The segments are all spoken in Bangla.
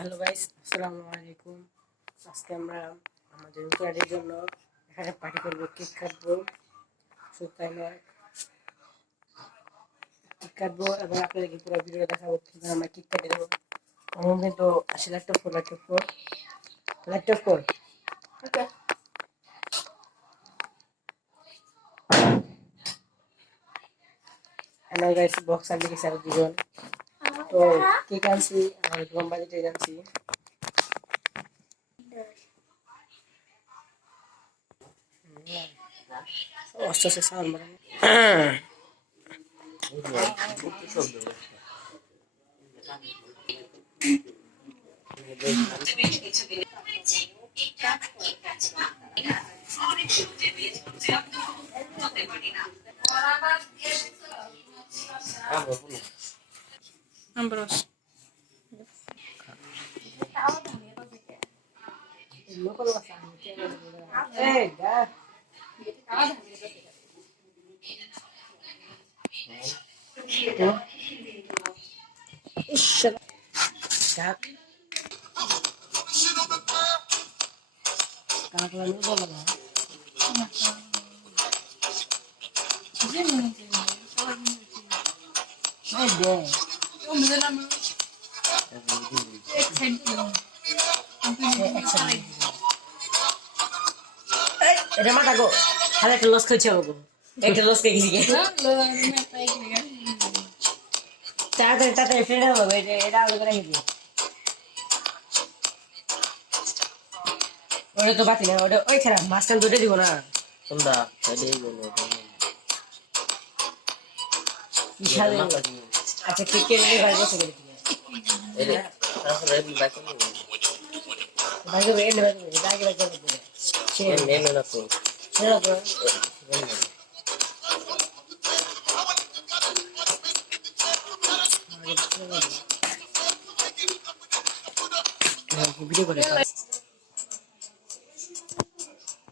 হ্যালো গাইস, আসসালামু আলাইকুম। আজকে আমরা আমাদের রুটিনের জন্য এখানে পার্টি করবো, কেক কাটবো। শুধু তাই নয়, কেক কাটবো এবং আপনাদেরকে পুরো ভিডিও দেখাবো কিভাবে আমরা কেক কেটে দেবো। আমার কিন্তু আসে ল্যাপটপ ওকে। আমার গাইস বক্স আনতে গেছে আর দুজন। তো কেক আনছি, আমার কম বাজেটে আনছি। আস্তে আস্তে সাউন্ড বাড়ানো। Ambros. এটা মাথা গো খালি একটা লস খেয়েছে গো, একটা লস খেয়ে গেছি তাড়াতাড়ি তাড়াতাড়ি ফেলে হবে। এটা আগে করে রেখে দিই, ওটা তো বাকি না, ওটা ওই খারাপ মাঝখান দুটো দিব না তোমরা আচ্ছা কেক কেটে ভাই বসে গেলে ভাই ভাই এনে ভাই আগে ভাই করে দিবে সে এনে না তো ছেড়ে দাও ভিডিও করে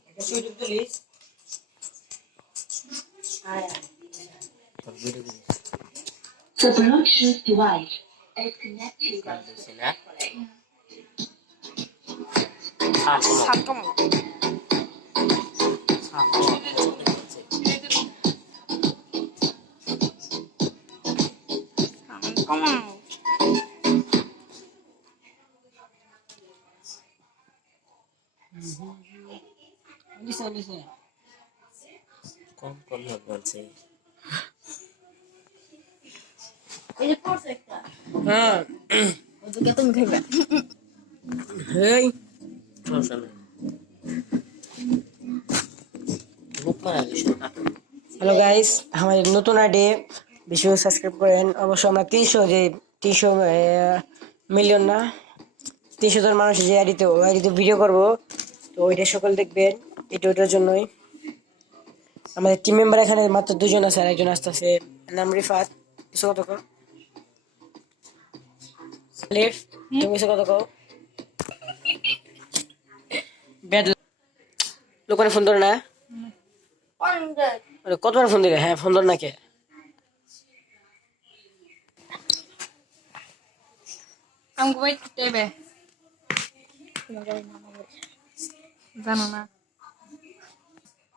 এটা শুট প্লিজ আয় ভিডিও করে The Bluetooth device is connected successfully. 잠깐만. 어디서 껌껌 বলছে এই পড়ছে একটা হ্যাঁ ওদিকে তুমি খাইবা হেই হ্যালো গাইস, আমাদের নতুন আইডি বেশি সাবস্ক্রাইব করেন অবশ্য। আমরা 300 মিলিয়ন না 300 জন মানুষ যে আইডিতে ভিডিও করবো, তো ওইটা সকল দেখবেন। ওইটার জন্যই আমাদের টিম মেম্বার এখানে মাত্র 2 জন আছে, আর একজন আসতেছে, নাম রিফাত। কিছু কত কো লিফ, তুমি কিছু কত কো ব্যাড লোকানে ফোন ধরে না কতবার ফোন দিলে? হ্যাঁ ফোন ধর না কে আমাকে ওয়েট করতে হবে, জানো না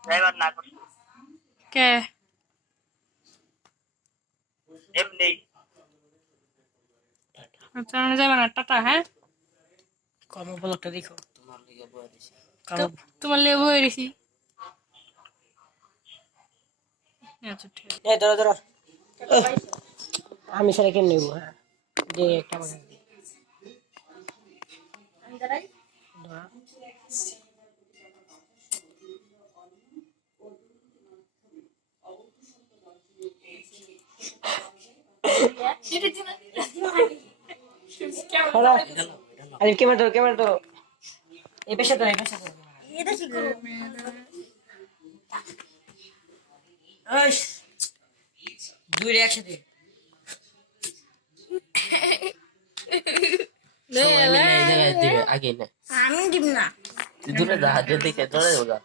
ড্রাইভার না করছে কে এমনি আচ্ছা আমি যাবে না, টাটা। হ্যাঁ কম ব্লগটা দেখো, তোমার লেবু হয়ে গেছি। আচ্ছা ঠিক আছে, এই ধরো ধরো আমি সেটা কেন নেবো? হ্যাঁ যে একটা ধরো আরে ক্যামেরা ধরো এই পেশা ধরো এটা ঠিক করো। ওই দুই একসাথে আমি দিব না। দূরে দেখে চলে যাবো।